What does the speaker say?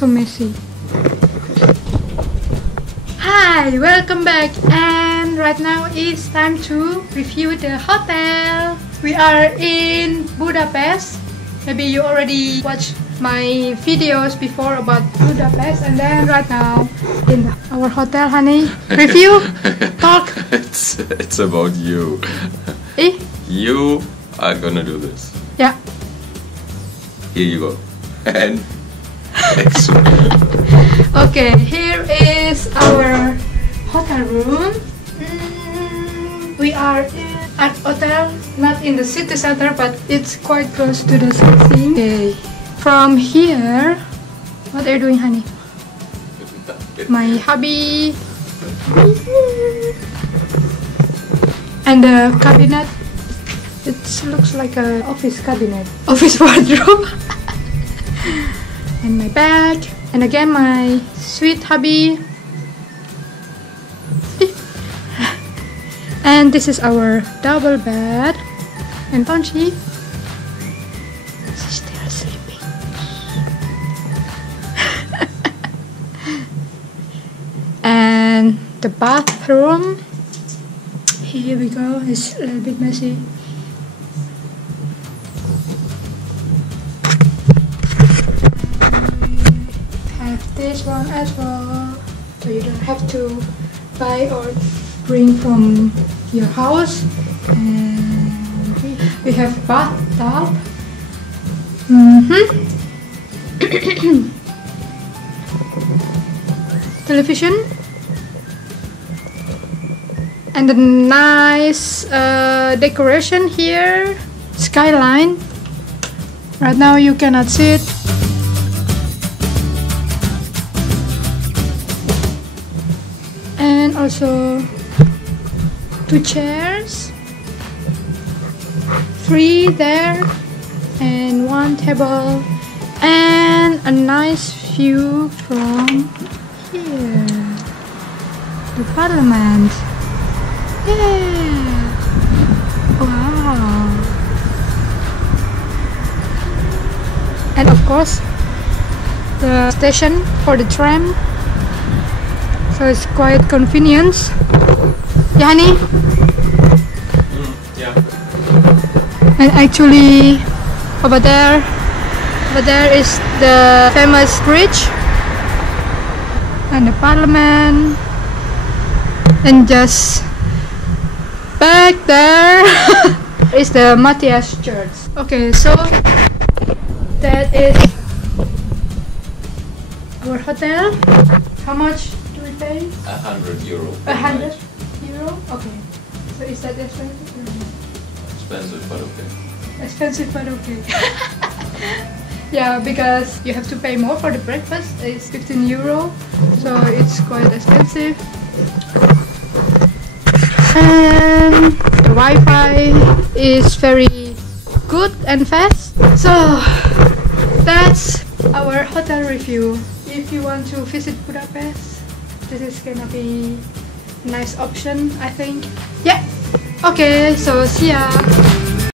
So messy. Hi, welcome back, and right now it's time to review the hotel. We are in Budapest. Maybe you already watched my videos before about Budapest, and then right now in our hotel, honey. Review, talk. It's about you. Eh? You are gonna do this. Yeah. Here you go. And next to me. Okay, here is our hotel room. We are in an hotel, not in the city center, but it's quite close to the sightseeing. Okay, from here, what are you doing, honey? My hubby. And the cabinet, it looks like an office cabinet, office wardrobe. And my bag, and again my sweet hubby. And this is our double bed. And Tonchi, she's still sleeping. And the bathroom, here we go. It's a little bit messy. This one as well, so you don't have to buy or bring from your house. And we have bathtub. Television and a nice decoration here. Skyline. Right now you cannot see it. And also 2 chairs, 3 there, and 1 table, and a nice view from here, the parliament. Yeah, wow. And of course the station for the tram. So it's quite convenient. Yeah, honey? Yeah. And actually, over there is the famous bridge and the parliament. And just back there is the Matthias Church. Okay, so that is our hotel. How much? Pay? €100. 100 euro? Okay. So is that expensive? Expensive, but okay. Expensive, but okay. Yeah, because you have to pay more for the breakfast. It's 15 euro, so it's quite expensive. And the Wi-Fi is very good and fast. So that's our hotel review. If you want to visit Budapest, this is gonna be a nice option, I think. Yeah. Okay, so see ya.